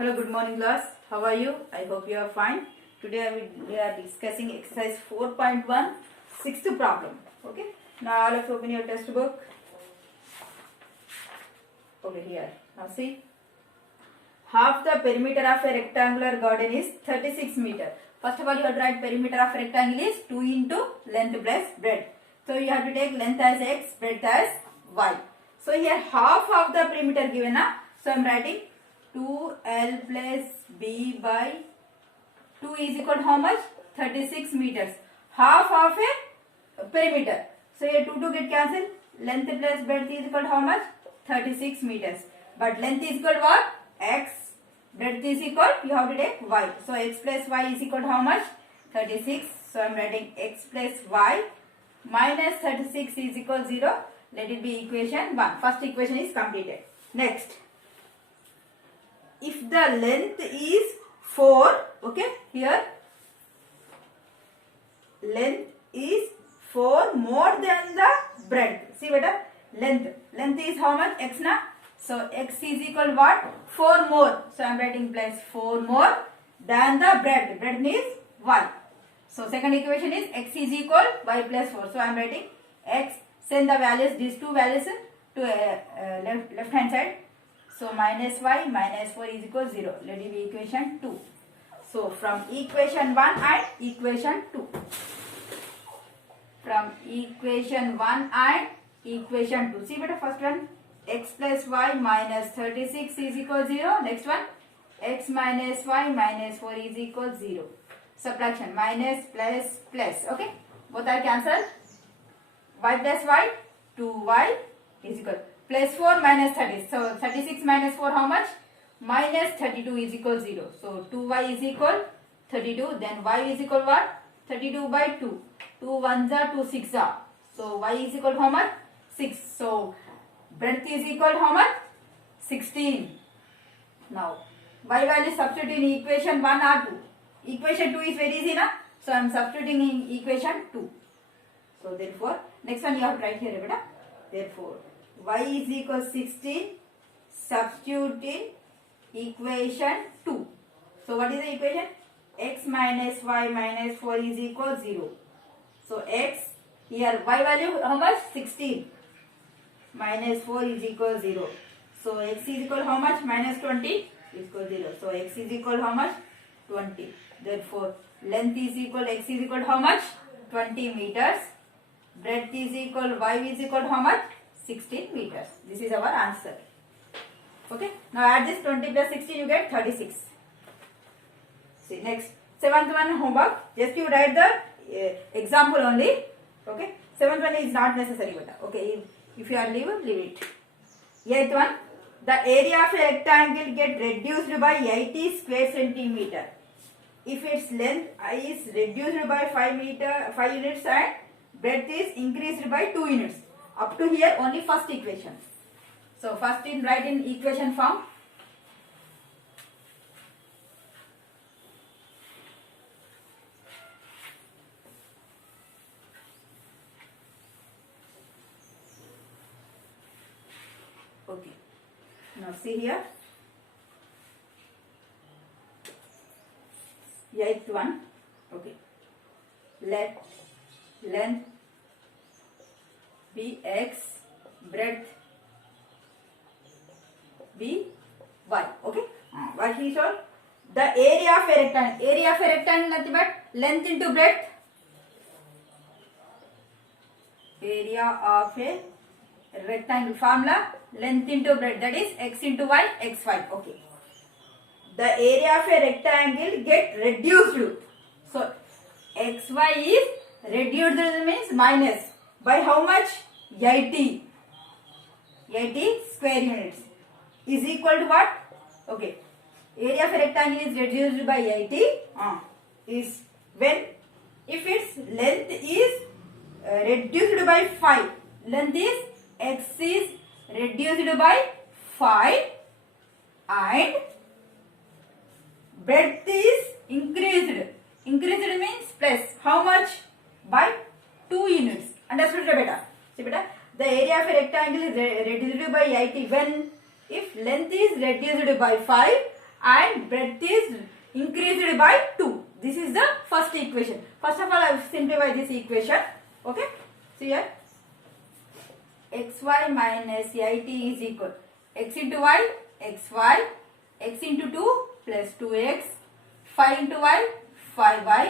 Hello, good morning class. How are you? I hope you are fine. Today we are discussing exercise 4.1, sixth problem. Okay. Now all of you open your test book. Okay, here. Now see. Half the perimeter of a rectangular garden is 36 meter. First of all, you have to write perimeter of rectangle is 2 into length plus breadth. So you have to take length as x, breadth as y. So here half of the perimeter given. So I am writing 2L plus B by 2 is equal to how much? 36 meters. Half of a perimeter. So here 2 get cancelled. Length plus breadth is equal to how much? 36 meters. But length is equal to what? X. Breadth is equal, you have to take y. So x plus y is equal to how much? 36. So I am writing x plus y minus 36 is equal to 0. Let it be equation 1. First equation is completed. Next. If the length is 4, okay, here length is 4 more than the breadth. See better, length is how much? X na. So x is equal to what? 4 more. So I am writing plus 4 more than the breadth. Breadth is y. So second equation is x is equal y plus 4. So I am writing x. Send the values, these two values to left hand side. So minus y minus 4 is equal to 0. Let it be equation 2. So from equation 1 and equation 2. From equation 1 and equation 2. See better, first one x plus y minus 36 is equal to 0. Next one x minus y minus 4 is equal to 0. Subtraction minus plus plus. Okay. Both are cancelled. Y plus y 2y is equal plus 4 minus 30. So 36 minus 4 how much? Minus 32 is equal to 0. So 2y is equal 32. Then y is equal what? 32 by 2. 2 1s are 2 6 are. So y is equal to how much? 6. So breadth is equal to how much? 16. Now y value substitute in equation 1 or 2. Equation 2 is very easy na? So I am substituting in equation 2. So therefore next one you have to write here. Beta. Therefore y is equal to 16. Substitute in equation 2. So what is the equation? X minus y minus 4 is equal to 0. So x, here y value how much? 16. Minus 4 is equal to 0. So x is equal to how much? Minus 20 is equal to 0. So x is equal to how much? 20. Therefore length is equal, x is equal to how much? 20 meters. Breadth is equal, y is equal to how much? 16 meters. This is our answer. Okay. Now add this 20 plus 16, you get 36. See next. Seventh one homework. Just you write the example only. Okay. Seventh one is not necessary. Okay. If you are leave it. Eighth one. The area of a rectangle get reduced by 80 square centimeter if its length is reduced by 5 units and breadth is increased by 2 units. Up to here only first equation. So first write in equation form. Okay. Now see here. Eighth one. Okay. Let length be x, breadth be y. Okay. What he showed? The area of a rectangle. Area of a rectangle nothing but length into breadth. Area of a rectangle formula length into breadth, that is x into y, xy. Okay. The area of a rectangle get reduced. So xy is reduced means minus by how much? 80 square units is equal to what? Okay. Area of a rectangle is reduced by 80 is when if its length is reduced by 5. Length is x is reduced by 5 and breadth is increased. Increased means plus how much? By 2 units. Understood beta? See beta? The area of a rectangle is reduced by 80 when if length is reduced by 5 and breadth is increased by 2. This is the first equation. First of all, I will simplify this equation. Okay. See here. xy minus it is equal x into y, xy, x into 2 plus 2x, 5 into y, 5y,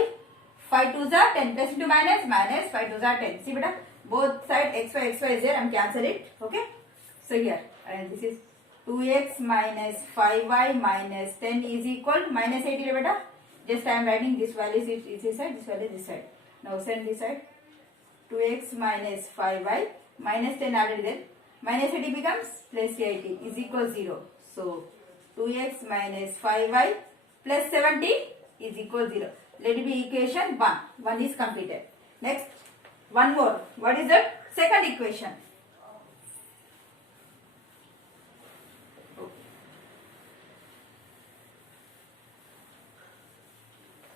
5 2s are 10 plus into minus, minus 5 2s are 10. See beta, both side xy is there, I am cancel it. Okay. So here, and this is 2x minus 5y minus 10 is equal to minus 80 beta. Just I am writing this value is this side, this value is this side. Now send this side. 2x minus 5y minus 10 already there. Minus 80 becomes plus 80 is equal to 0. So 2x minus 5y plus 70 is equal to 0. Let it be equation 1. 1 is completed. Next, one more. What is that? Second equation.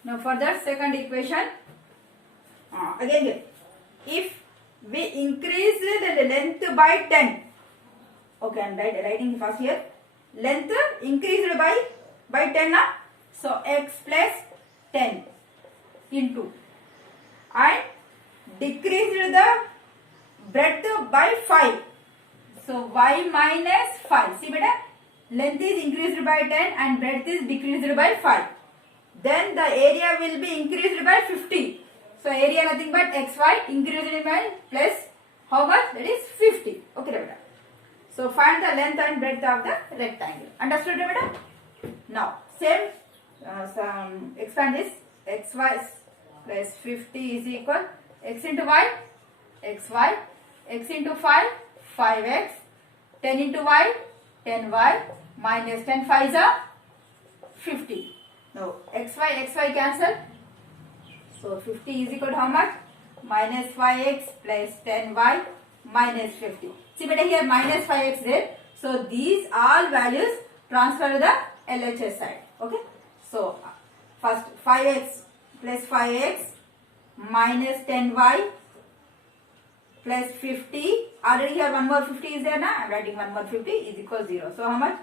Now further second equation. Again, if we increase the length by 10. Okay, I am writing first here. Length increased by 10 now. So x plus 10 into and decreased the breadth by 5. So y minus 5. See beta, length is increased by 10 and breadth is decreased by 5. Then the area will be increased by 50. So area nothing but xy increased by plus how much? That is 50. Okay beta. So find the length and breadth of the rectangle. Understood beta? Now same expand this. Xy plus 50 is equal x into y, xy, x into 5, 5x, 10 into y, 10y, minus 10 5s are 50. Now xy cancel. So 50 is equal to how much? Minus 5x plus 10y minus 50. See beta here minus 5x there. So these all values transfer to the LHS side. Okay. So first 5x plus 5x minus 10y plus 50. Already here one more 50 is there now. I am writing one more 50 is equal to 0. So how much?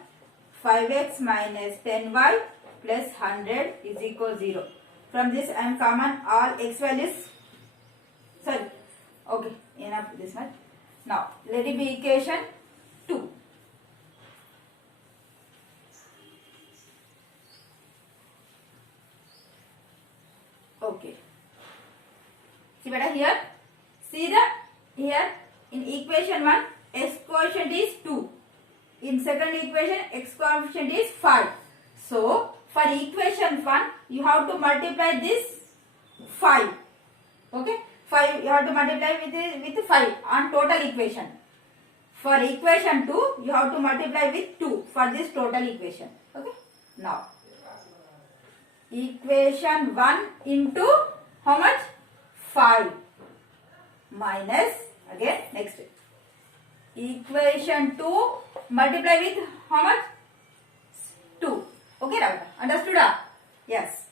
5x minus 10y plus 100 is equal to 0. From this I am common all x values. Sorry. Okay. Enough this much. Now let it be equation 2. Okay. See beta here. See the here in equation 1 x coefficient is 2. In second equation x coefficient is 5. So for equation 1 you have to multiply this 5. Okay. 5 you have to multiply with 5 on total equation. For equation 2 you have to multiply with 2 for this total equation. Okay. Now equation 1 into how much? 5 minus again next equation 2 multiply with how much? 2. Okay Ravita? Understood? Yes.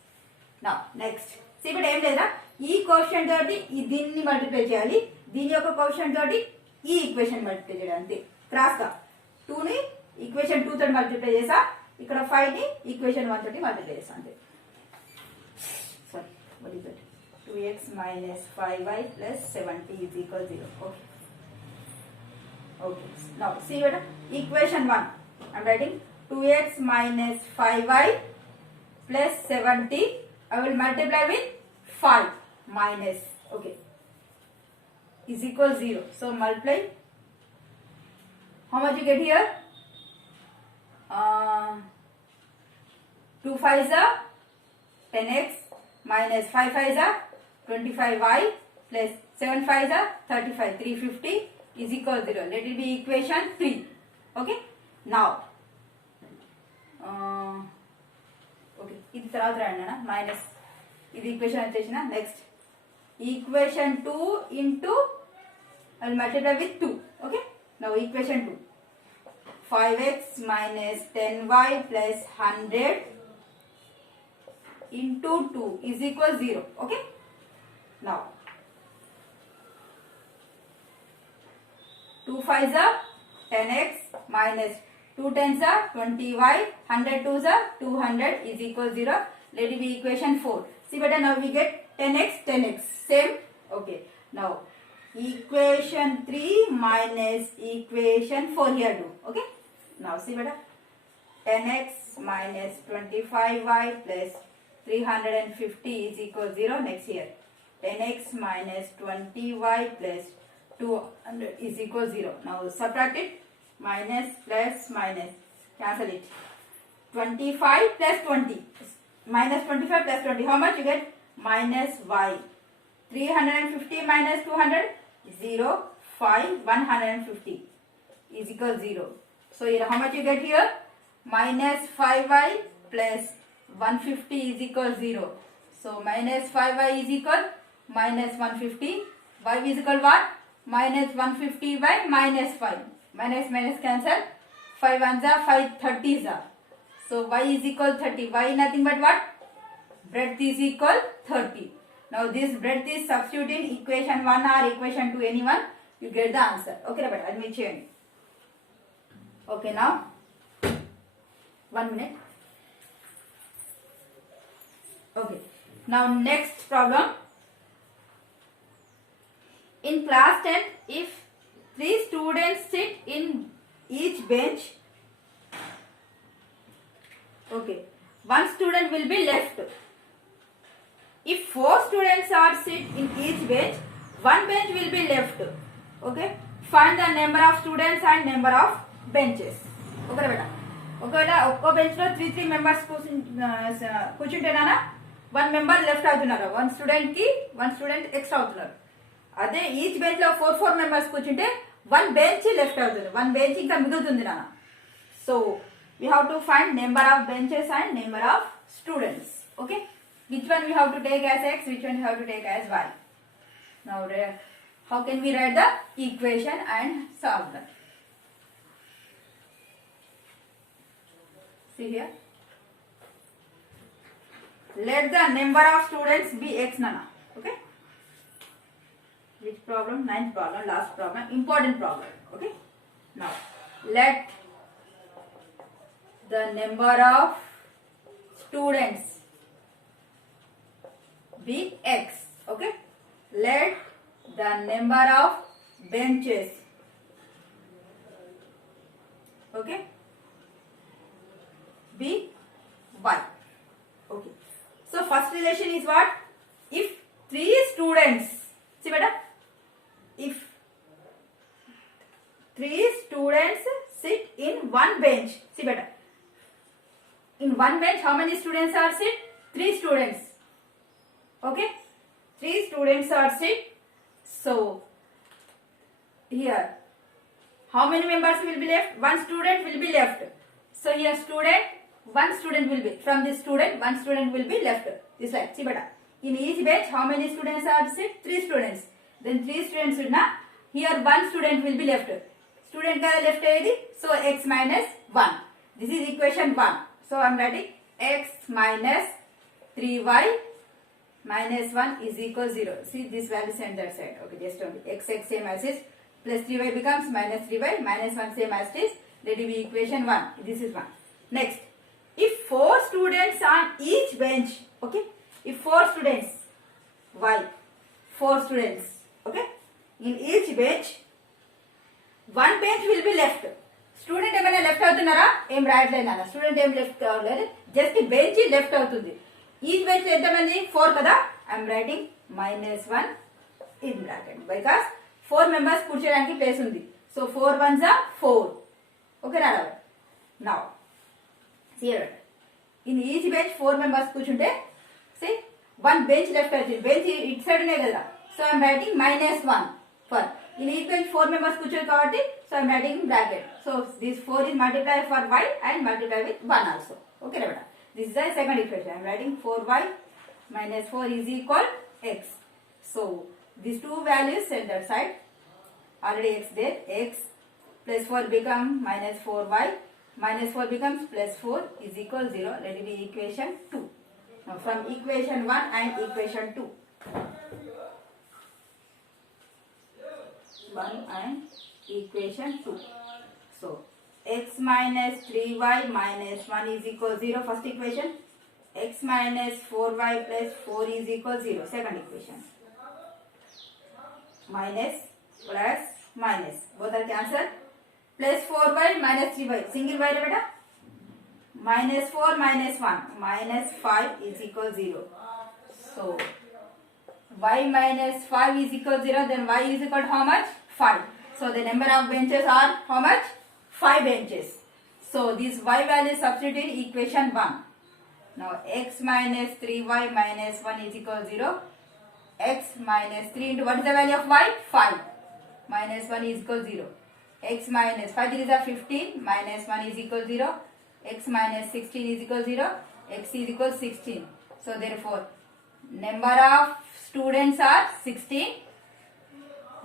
Now next. See but em leda ee quotient toti దీన్ని multiply చేయాలి, దీని యొక్క coefficient తోటి ఈ equation multiply చేయాలి అంతే. Cross గా 2 ని ఈక్వేషన్ 2 తోటి మల్టిప్లై చేసా, ఇక్కడ 5 ని ఈక్వేషన్ 1 తోటి మల్టిప్లై చేసా అంతే. Sorry what is that? 2x minus 5y plus 70 is equal to 0. Okay. Okay. Now see beta equation 1 I am writing 2x minus 5y plus 70 I will multiply with 5 minus okay is equal 0. So multiply. How much you get here? 2 5s are 10x minus 5 5s are 25y plus 7 5s are 35. 350 is equal to 0. Let it be equation 3. Okay. Now okay ఇది తర్వాత రాయండి అన్న minus ఇది equation వచ్చేసిన next equation 2 into I will multiply with 2. Okay. Now equation 2 5x minus 10y plus 100 into 2 is equal 0. Okay. Now 2 5s are 10x minus 2 tens are 20y, 100 twos are 200 is equal 0. Let it be equation 4. See better, now we get 10x, 10x. Same. Okay. Now equation 3 minus equation 4 here do. Okay. Now see better. 10x minus 25y plus 350 is equal 0. Next here. 10x minus 20y plus 200 is equal 0. Now subtract it. Minus plus minus. Cancel it. 25 plus 20. Minus 25 plus 20. How much you get? Minus y. 350 minus 200. 0. 5. 150 is equal 0. So here how much you get here? Minus 5y plus 150 is equal 0. So minus 5y is equal minus 150. Y is equal what? Minus 150 by minus 5. Minus minus cancel. 5 ones are 5 30s are. So y is equal 30. Y nothing but what? Breadth is equal 30. Now this breadth is substitute in equation 1 or equation 2 anyone. You get the answer. Okay, but let me change. Okay, now 1 minute. Okay. Now next problem. In class 10, if 3 students sit in each bench, okay, 1 student will be left. If 4 students are sit in each bench, 1 bench will be left. Okay, find the number of students and number of benches. Okay, beta. ఒకవేళ ఒక్కో bench లో 3 members కూర్చుంటేనా 1 member left అవుతున్నారు, 1 student కి 1 student extra అవుతున్నారు. అదే each bench లో 4 members కూర్చుంటే 1 bench left అవుతుంది, 1 బెంచ్ ఇంకా మిగులుతుంది నాన్న. So we have to find number of benches and number of students. Okay, which one we have to take as x, which one we have to take as y. Now how can we write the equation and solve that? See here, let the number of students be x nana. Okay, which problem? 9th problem, last problem, important problem. Okay, now let the number of students be x. Okay, let the number of benches, okay, be y. Okay, so first relation is what? If 3 students, see beta, if 3 students sit in 1 bench, see beta, in 1 bench how many students are sit? 3 students. Okay, 3 students are sit. So here how many members will be left? 1 student will be left. So here student, 1 student will be, from this student 1 student will be left. This like, see beta, in each bench how many students are sit? 3 students. Then 3 students will na, here 1 student will be left. Student kada left ayedi, so x minus 1. This is equation 1. So I am writing x minus 3y minus 1 is equal 0. See this value send that side. Okay, just only x same as is, plus 3y becomes minus 3y, minus 1 same as it is. Let it be equation 1. This is 1. Next, if 4 students on each bench, okay, if 4 students, y, 4 students, okay, in each bench, 1 bench will be left. Student ఏమైనా left అవుతున్నారా? ఏం రాయట్లేదు అన్న, student ఏం left అవ్వలేదు, just bench left అవుతుంది. Each bench లో ఎంతమంది? 4 కదా. I'm writing -1 in bracket because 4 members కూర్చోడానికి ప్లేస్ ఉంది. So 4 ones are 4. ఓకే రా. Now here in each bench 4 members కూర్చుంటే సే 1 బెంచ్ లెఫ్ట్ అవుతుంది. బెంచ్ ఇటు సైడ్ ఉన్నాయి కదా. So I'm writing -1 for in each bench 4 members కూర్చోరు కాబట్టి, so I am writing in bracket. So this 4 is multiplied for y and multiplied with 1 also. Okay, right? This is the second equation. I am writing 4y minus 4 is equal x. So these two values set that side. Already x there. X plus 4 become minus 4y. Minus 4 becomes plus 4 is equal 0. Let it be equation 2. Now from equation 1 and equation 2. 1 and equation 2. So x minus 3y minus 1 is equal 0. First equation. X minus 4y plus 4 is equal 0. Second equation. Minus plus minus. Both are cancelled. Plus 4y minus 3y. Single y beta. Minus 4 minus 1. Minus 5 is equal 0. So, y minus 5 is equal 0. Then y is equal to how much? 5. So, the number of benches are how much? 5 benches. So, this y value is substituted in equation 1. Now, x minus 3y minus 1 is equal to 0. X minus 3 into what is the value of y? 5. Minus 1 is equal to 0. X minus 5 is 15. Minus 1 is equal to 0. X minus 16 is equal to 0. X is equal to 16. So, therefore, number of students are 16.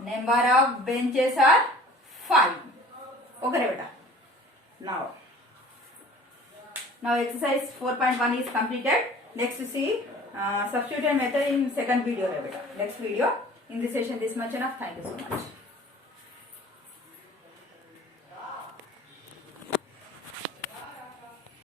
Number of benches are 5. Okay, beta. Now exercise 4.1 is completed. Next see substitution method in second video. Next video. In this session this much enough. Thank you so much.